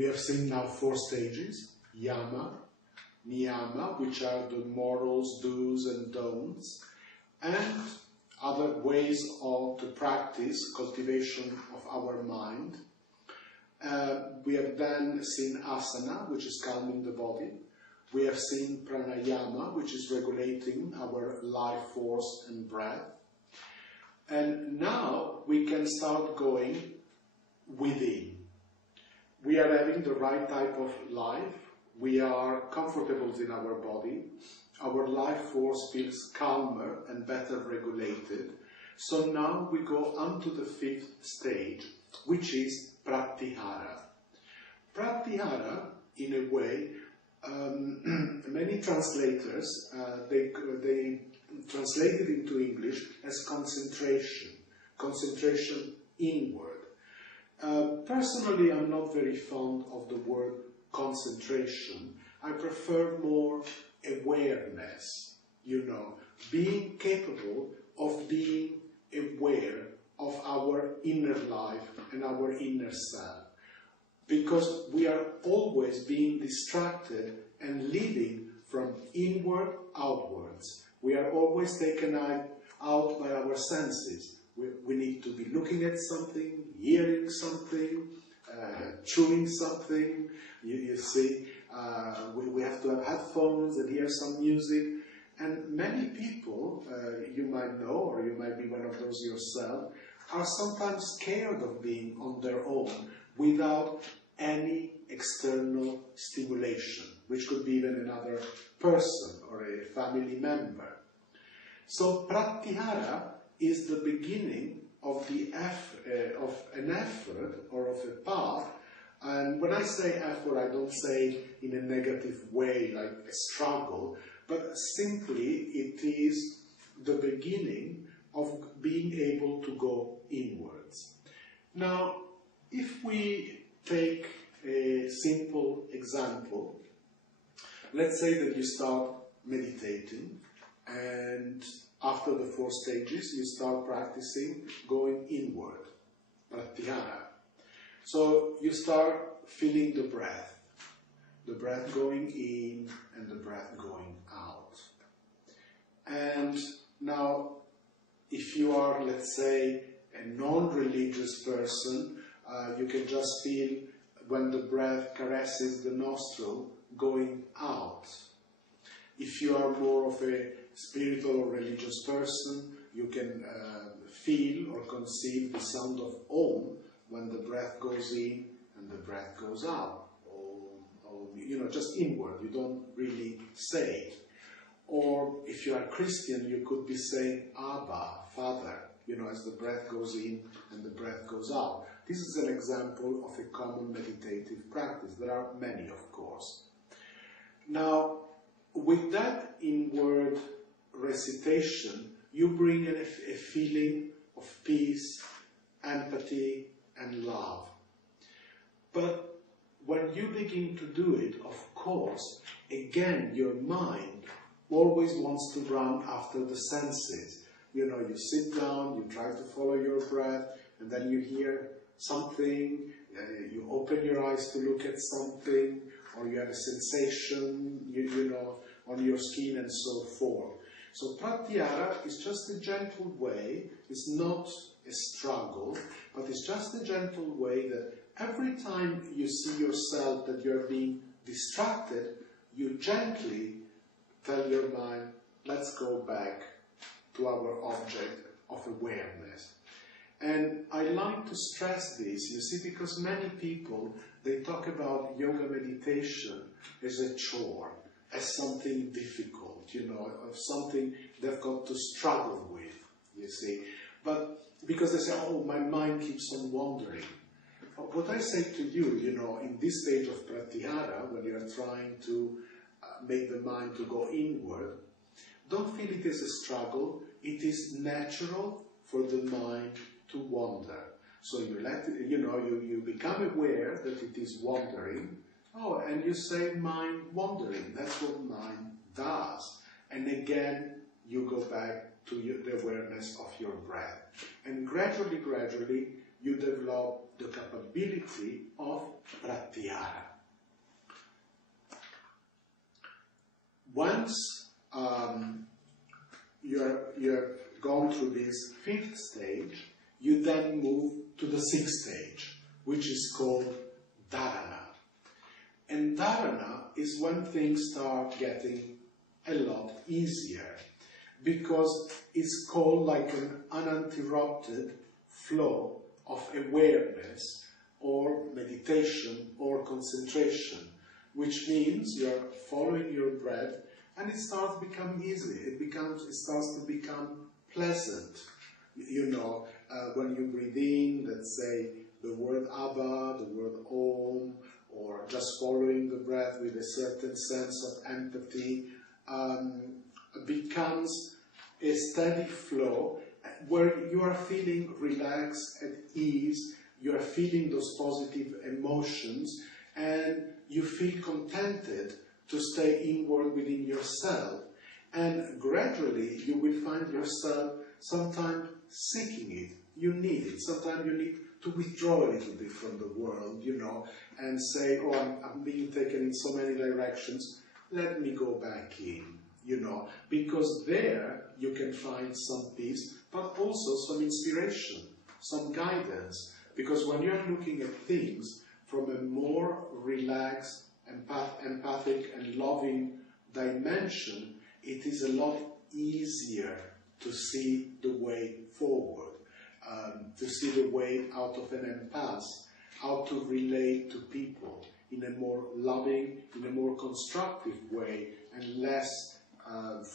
We have seen now 4 stages: yama, niyama, which are the morals, do's and don'ts, and other ways to practice cultivation of our mind. We have then seen asana, which is calming the body. We have seen pranayama, which is regulating our life force and breath. And now we can start going within. We are having the right type of life. We are comfortable in our body. Our life force feels calmer and better regulated. So now we go on to the 5th stage, which is pratyahara. Pratyahara, in a way, many translators, they translate it into English as concentration inward. Personally, I'm not very fond of the word concentration. I prefer more awareness, being capable of being aware of our inner life and our inner self. Because we are always being distracted and living from inward outwards. We are always taken out by our senses. We need to be looking at something, hearing something, chewing something. You see, we have to have headphones and hear some music. And many people, you might know, or you might be one of those yourself, are sometimes scared of being on their own without any external stimulation, which could be even another person or a family member. So pratyahara is the beginning of of an effort or of a path. And when I say effort, I don't say in a negative way, like a struggle, but simply it is the beginning of being able to go inwards. Now, if we take a simple example, let's say that you start meditating, and after the 4 stages, you start practicing going inward, pratyahara. So you start feeling the breath going in and the breath going out. And now, if you are, let's say, a non-religious person, you can just feel when the breath caresses the nostril going out. If you are more of a spiritual or religious person, you can feel or conceive the sound of Om when the breath goes in and the breath goes out. Om, just inward. You don't really say it. Or if you are Christian, you could be saying Abba, Father, as the breath goes in and the breath goes out. This is an example of a common meditative practice. There are many, of course. Now, with that inward recitation, you bring in a feeling of peace, empathy, and love. But when you begin to do it, of course, again, your mind always wants to run after the senses. You sit down, you try to follow your breath, and then you hear something, you open your eyes to look at something, or you have a sensation, on your skin and so forth. So pratyahara is just a gentle way, it's not a struggle, but it's just a gentle way that every time you see yourself that you're being distracted, you gently tell your mind, let's go back to our object of awareness. And I like to stress this, you see, because many people, they talk about yoga meditation as a chore, as something difficult, of something they've got to struggle with, you see. But because they say, oh, my mind keeps on wandering. What I say to you, in this stage of pratyahara, when you're trying to make the mind to go inward, don't feel it as a struggle. It is natural for the mind to wander. So you let it, you become aware that it is wandering. Oh, and you say mind wandering. That's what mind does. And again, you go back to the awareness of your breath. And gradually, you develop the capability of pratyahara. Once you have gone through this 5th stage, you then move to the 6th stage, which is called dharana. And dharana is when things start getting a lot easier, because it's called like an uninterrupted flow of awareness or meditation or concentration, which means you're following your breath and it starts becoming easy. It starts to become pleasant. You know, when you breathe in, let's say the word Abba, the word Om, or just following the breath with a certain sense of empathy, becomes a steady flow where you are feeling relaxed, at ease, you are feeling those positive emotions, and you feel contented to stay inward within yourself. And gradually you will find yourself sometimes seeking it. You need it. Sometimes you need to withdraw a little bit from the world, you know, and say, oh, I'm being taken in so many directions, let me go back in, you know, because there you can find some peace, but also some inspiration, some guidance, because when you're looking at things from a more relaxed, empathic and loving dimension, it is a lot easier to see the way forward, to see the way out of an impasse, how to relate to people in a more loving, in a more constructive way, and less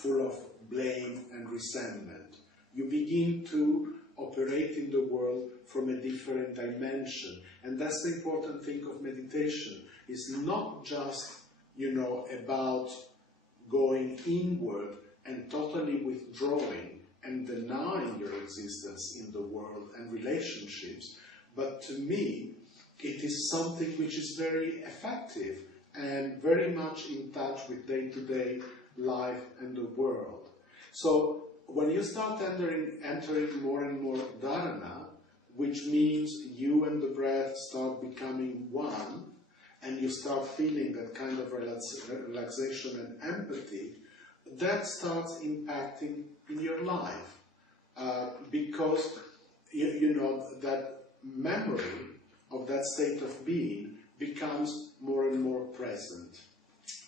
full of blame and resentment. You begin to operate in the world from a different dimension. And that's the important thing of meditation. It's not just, you know, about going inward and totally withdrawing and denying your existence in the world and relationships, but to me, it is something which is very effective and very much in touch with day-to-day life and the world. So when you start entering more and more dharana, which means you and the breath start becoming one, and you start feeling that kind of relaxation and empathy, that starts impacting in your life. Because, you know, that memory of that state of being becomes more and more present.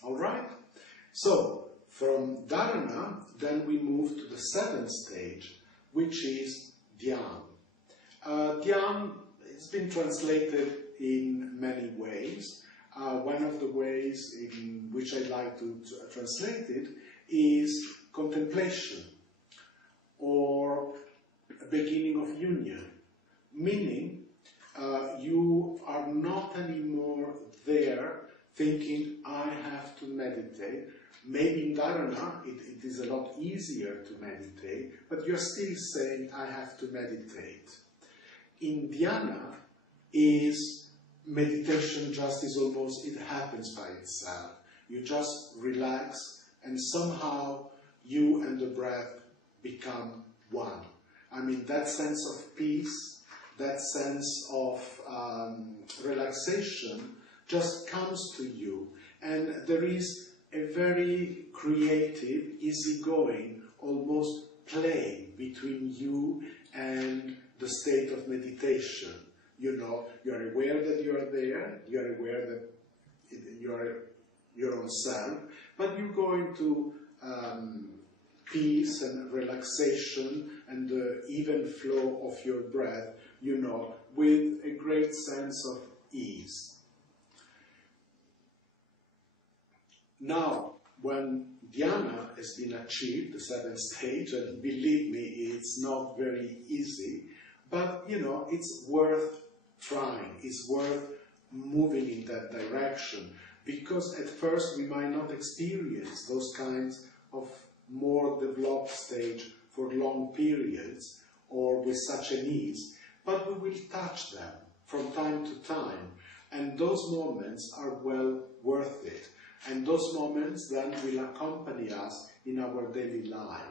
Alright? So, from dharana, then we move to the 7th stage, which is dhyan. Dhyan has been translated in many ways. One of the ways in which I like to translate it is contemplation, or a beginning of union, meaning you are not anymore there thinking, I have to meditate. Maybe in dharana it is a lot easier to meditate, but you're still saying, I have to meditate. In dhyana, meditation just is almost, it happens by itself. You just relax, and somehow you and the breath become one. I mean, that sense of peace, that sense of relaxation just comes to you. And there is a very creative, easygoing, almost play between you and the state of meditation. You know, you're aware that you are there, you're aware that you are your own self, but you go into peace and relaxation and the even flow of your breath, you know, with a great sense of ease. Now, when dhyana has been achieved, the 7th stage, and believe me, it's not very easy, but, you know, it's worth trying, it's worth moving in that direction, because at first we might not experience those kinds of more developed stage for long periods or with such an ease, but we will touch them from time to time, and those moments are well worth it, and those moments then will accompany us in our daily life.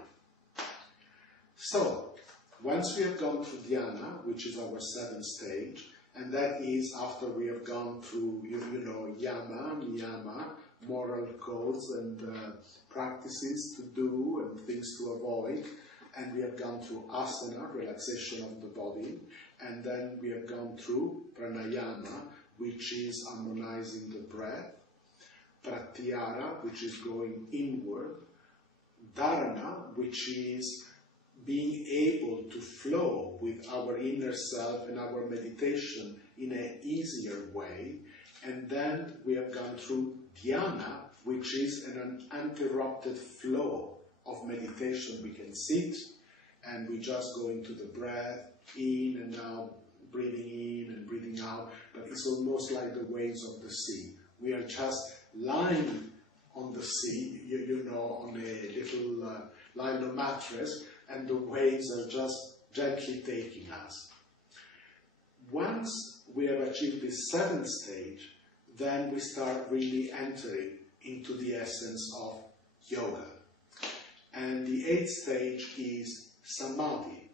So, once we have gone through dhyana, which is our 7th stage, And that is after we have gone through, you know, yama, niyama, moral codes and practices to do and things to avoid. And we have gone through asana, relaxation of the body. And then we have gone through pranayama, which is harmonizing the breath. Pratyahara, which is going inward. Dharana, which is being able to flow with our inner self and our meditation in an easier way. And then we have gone through dhyana, which is an uninterrupted flow of meditation. We can sit and we just go into the breath, in and out, breathing in and breathing out, but it's almost like the waves of the sea. We are just lying on the sea, you know, on a little lino mattress, and the waves are just gently taking us. Once we have achieved this 7th stage, then we start really entering into the essence of yoga. And the 8th stage is samadhi.